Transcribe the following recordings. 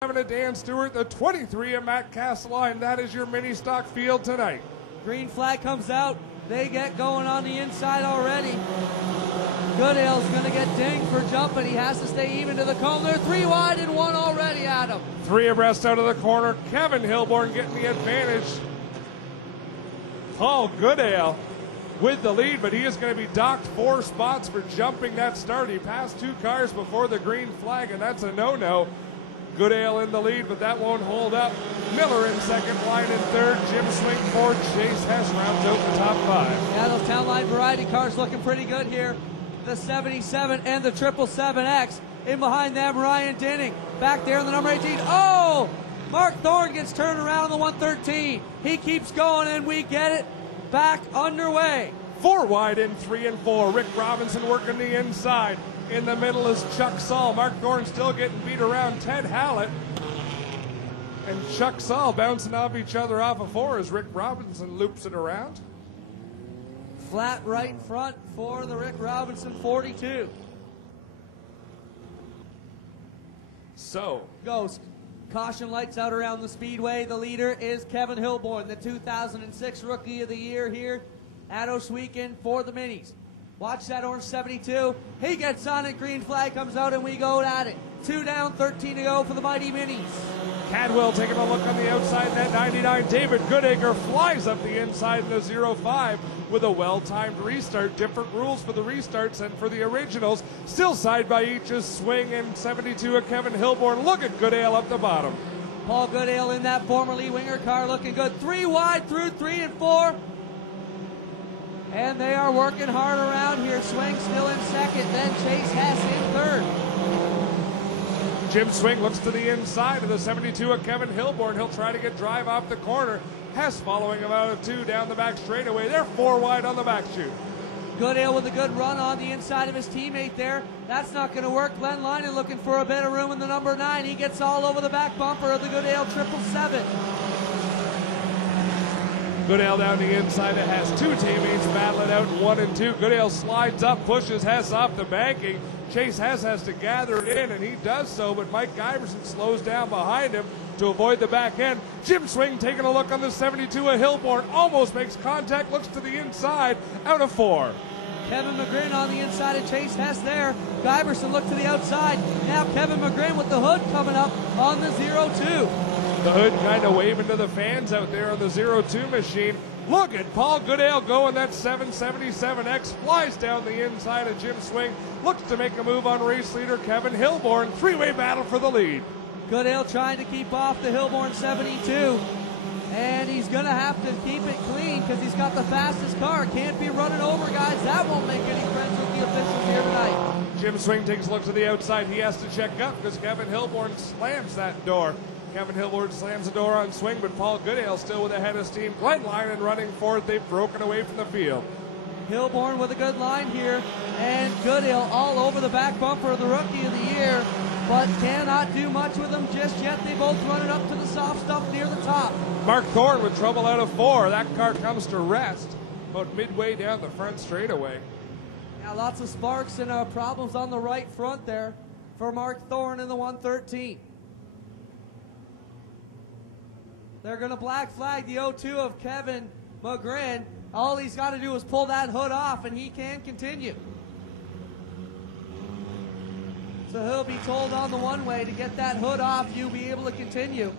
To Dan Stewart, the 23 of Matt Castelline. That is your mini stock field tonight. Green flag comes out. They get going on the inside already. Goodale's going to get dinged for jumping. He has to stay even to the cone. They're 3 wide and 1 already, Adam. 3 abreast out of the corner. Kevin Hilborn getting the advantage. Paul Goodale with the lead, but he is going to be docked 4 spots for jumping that start. He passed 2 cars before the green flag, and that's a no-no. Goodale in the lead, but that won't hold up. Miller in second, line in third. Jim Swing fourth. Chase Hess rounds out the top 5. Yeah, those Town Line Variety cars looking pretty good here. The 77 and the 777X. In behind them, Ryan Dinning. Back there in the number 18. Oh! Mark Thorne gets turned around on the 113. He keeps going, and we get it back underway. 4 wide in 3 and 4. Rick Robinson working the inside. In the middle is Chuck Saul. Mark Thorne still getting beat around. Ted Hallett and Chuck Saul bouncing off each other off of 4 as Rick Robinson loops it around. Flat right front for the Rick Robinson 42. So goes. Caution lights out around the speedway. The leader is Kevin Hilborn, the 2006 Rookie of the Year here at Ohsweken for the Minis. Watch that orange 72. He gets on it. Green flag comes out, and we go at it. 2 down, 13 to go for the Mighty Minis. Cadwell taking a look on the outside. That 99 David Goodacre flies up the inside in the 05 with a well-timed restart. Different rules for the restarts and for the originals. Still side by each is Swing and 72 of Kevin Hilborn. Look at Goodale up the bottom. Paul Goodale in that formerly winger car looking good. 3 wide through 3 and 4. And they are working hard around here. Swing still in second, then Chase Hess in third. Jim Swing looks to the inside of the 72 of Kevin Hilborn. He'll try to get drive off the corner. Hess following him out of 2 down the back straightaway. They're 4 wide on the back chute. Goodale with a good run on the inside of his teammate there. That's not going to work. Glenn Linen looking for a bit of room in the number 9. He gets all over the back bumper of the Goodale 777. Goodale down the inside of Hess. 2 teammates battling out 1 and 2. Goodale slides up, pushes Hess off the banking. Chase Hess has to gather it in, and he does so, but Mike Giverson slows down behind him to avoid the back end. Jim Swing taking a look on the 72 of Hilborn. Almost makes contact, looks to the inside, out of 4. Kevin McGrin on the inside of Chase Hess there. Giverson looked to the outside. Now Kevin McGrin with the hood coming up on the 02. The hood kind of waving to the fans out there on the 02 machine. Look at Paul Goodale going. That 777X flies down the inside of Jim Swing. Looks to make a move on race leader Kevin Hilborn. 3-way battle for the lead. Goodale trying to keep off the Hilborn 72. And he's going to have to keep it clean because he's got the fastest car. Can't be running over guys. That won't make any friends with the officials here tonight. Jim Swing takes a look to the outside. He has to check up because Kevin Hilborn slams that door. Kevin Hilborn slams the door on Swing, but Paul Goodale still with the head of steam. Glenn Linen running forward. They've broken away from the field. Hilborn with a good line here, and Goodale all over the back bumper of the Rookie of the Year, but cannot do much with them just yet. They both running up to the soft stuff near the top. Mark Thorne with trouble out of 4. That car comes to rest about midway down the front straightaway. Now lots of sparks and problems on the right front there for Mark Thorne in the 113. They're going to black flag the 02 of Kevin McGrin. All he's got to do is pull that hood off, and he can continue. So he'll be told on the one-way to get that hood off. You'll be able to continue.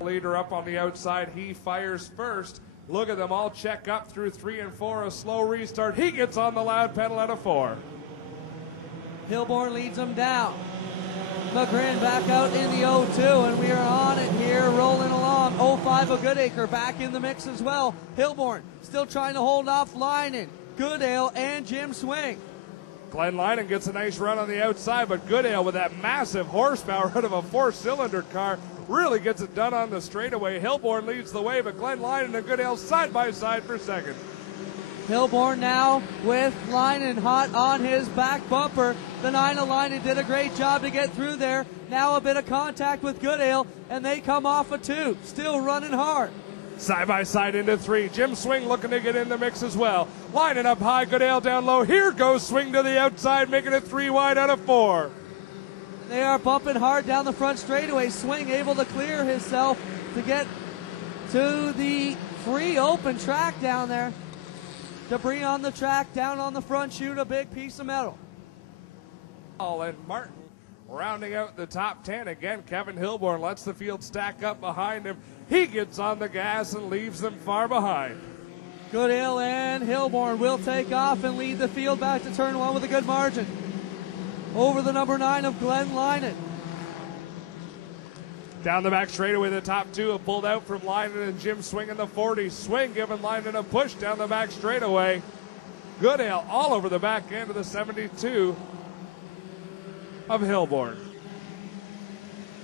Leader up on the outside. He fires first. Look at them all check up through 3 and 4. A slow restart. He gets on the loud pedal out of 4. Hilborn leads him down. McGrin back out in the 02, and we are on it here, rolling along. 05 of Goodacre back in the mix as well. Hilborn still trying to hold off Linen, Goodale, and Jim Swing. Glenn Linen gets a nice run on the outside, but Goodale with that massive horsepower out of a 4-cylinder car really gets it done on the straightaway. Hilborn leads the way, but Glenn Linen and Goodale side by side for second. Hilborn now with Linen hot on his back bumper. The 9 of Linen did a great job to get through there. Now a bit of contact with Goodale, and they come off a 2. Still running hard. Side by side into 3. Jim Swing looking to get in the mix as well. Lining up high, Goodale down low. Here goes Swing to the outside, making it 3 wide out of 4. They are bumping hard down the front straightaway. Swing able to clear himself to get to the free open track down there. Debris on the track, down on the front chute, a big piece of metal. And Martin rounding out the top 10. Again, Kevin Hilborn lets the field stack up behind him. He gets on the gas and leaves them far behind. Goodale and Hilborn will take off and lead the field back to turn one with a good margin. Over the number 9 of Glenn Linen. Down the back straightaway, the top two have pulled out from Linen and Jim Swing in the 40. Swing giving Linen a push down the back straightaway. Goodale all over the back end of the 72 of Hilborn.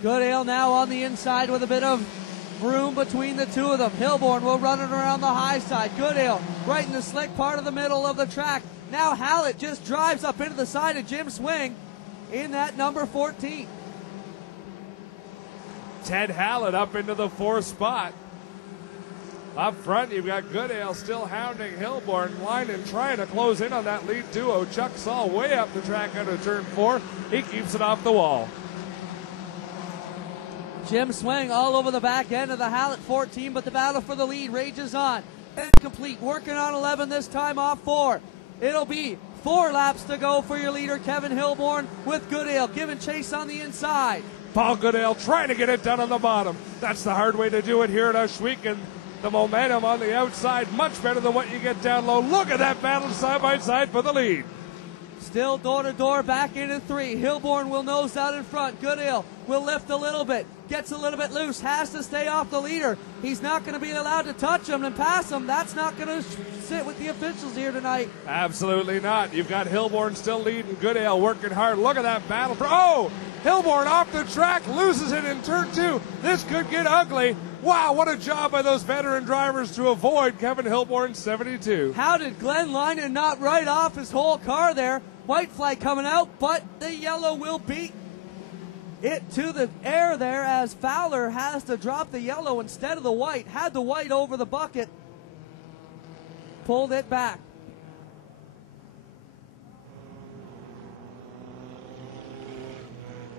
Goodale now on the inside with a bit of room between the two of them. Hilborn will run it around the high side. Goodale right in the slick part of the middle of the track. Now Hallett just drives up into the side of Jim Swing in that number 14. Ted Hallett up into the 4th spot. Up front, you've got Goodale still hounding Hilborn. Linen trying to close in on that lead duo. Chuck Saul way up the track out of turn 4. He keeps it off the wall. Jim Swing all over the back end of the Hallett 14, but the battle for the lead rages on. Complete, working on 11 this time off 4. It'll be 4 laps to go for your leader, Kevin Hilborn, with Goodale giving chase on the inside. Paul Goodale trying to get it done on the bottom. That's the hard way to do it here at Ohsweken. The momentum on the outside, much better than what you get down low. Look at that battle side by side for the lead. Still door to door, back into 3. Hilborn will nose out in front. Goodale will lift a little bit, gets a little bit loose, has to stay off the leader. He's not going to be allowed to touch him and pass him. That's not going to sit with the officials here tonight. Absolutely not. You've got Hilborn still leading. Goodale working hard. Look at that battle. Oh, Hilborn off the track, loses it in turn 2. This could get ugly. Wow, what a job by those veteran drivers to avoid Kevin Hilborn's 72. How did Glenn Linen not write off his whole car there? White flag coming out, but the yellow will beat it to the air there as Fowler has to drop the yellow instead of the white. Had the white over the bucket. Pulled it back.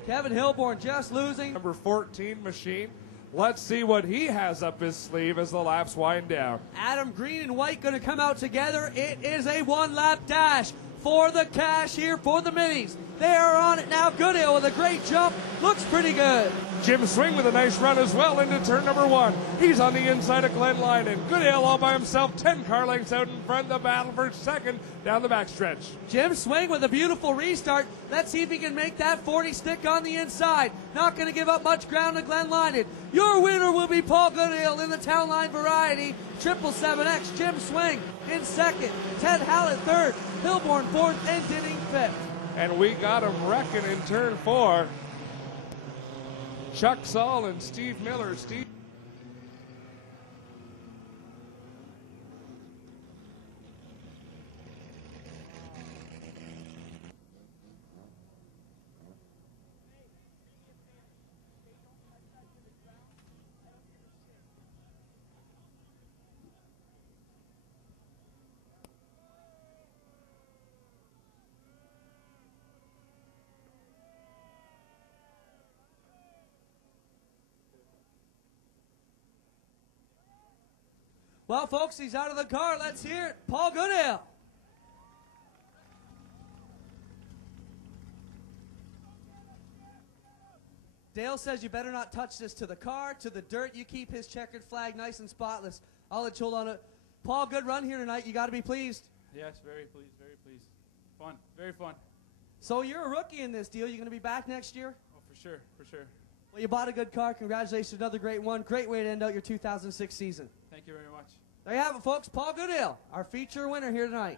Kevin Hilborn just losing. Number 14 machine. Let's see what he has up his sleeve as the laps wind down. Adam Green and White going to come out together. It is a 1-lap dash for the cash here for the minis. They are on it now. Goodale with a great jump. Looks pretty good. Jim Swing with a nice run as well into turn number 1. He's on the inside of Glenn Linen. Goodale all by himself, 10 car lengths out in front. The battle for second down the backstretch. Jim Swing with a beautiful restart. Let's see if he can make that 40 stick on the inside. Not going to give up much ground to Glenn Linen. Your winner will be Paul Goodale in the Town Line Variety. 777X, Jim Swing in second. Ted Hallett third. Hilborn fourth and Dinning fifth. And we got him wrecking in turn 4. Chuck Saul and Steve Miller. Steve. Well, folks, he's out of the car. Let's hear it. Paul Goodale. Dale says you better not touch this to the car, to the dirt. You keep his checkered flag nice and spotless. I'll let you hold on it. Paul, good run here tonight. You got to be pleased. Yes, very pleased, very pleased. Fun, very fun. So you're a rookie in this deal. You going to be back next year? Oh, for sure, for sure. Well, you bought a good car. Congratulations, another great one. Great way to end out your 2006 season. Thank you very much. There you have it, folks. Paul Goodale, our feature winner here tonight.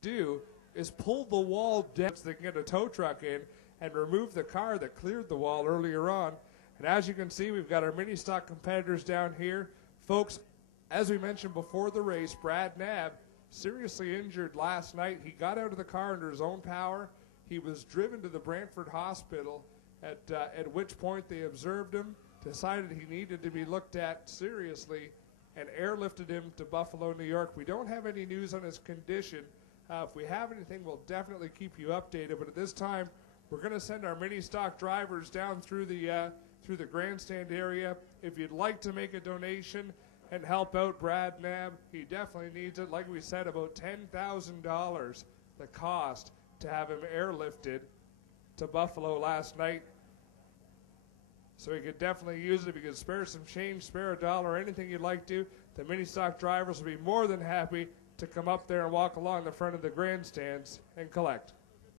Do is pull the wall down so they can get a tow truck in and remove the car that cleared the wall earlier on. And as you can see, we've got our mini stock competitors down here. Folks, as we mentioned before the race, Brad Knabb seriously injured last night. He got out of the car under his own power. He was driven to the Brantford Hospital, at which point they observed him, decided he needed to be looked at seriously, and airlifted him to Buffalo, New York. We don't have any news on his condition. If we have anything, we'll definitely keep you updated. But at this time, we're going to send our mini stock drivers down through the grandstand area. If you'd like to make a donation and help out Brad Knabb, he definitely needs it. Like we said, about $10,000 the cost to have him airlifted to Buffalo last night. So he could definitely use it. If you could spare some change, spare a dollar, anything you'd like to, the mini stock drivers will be more than happy to come up there and walk along the front of the grandstands and collect.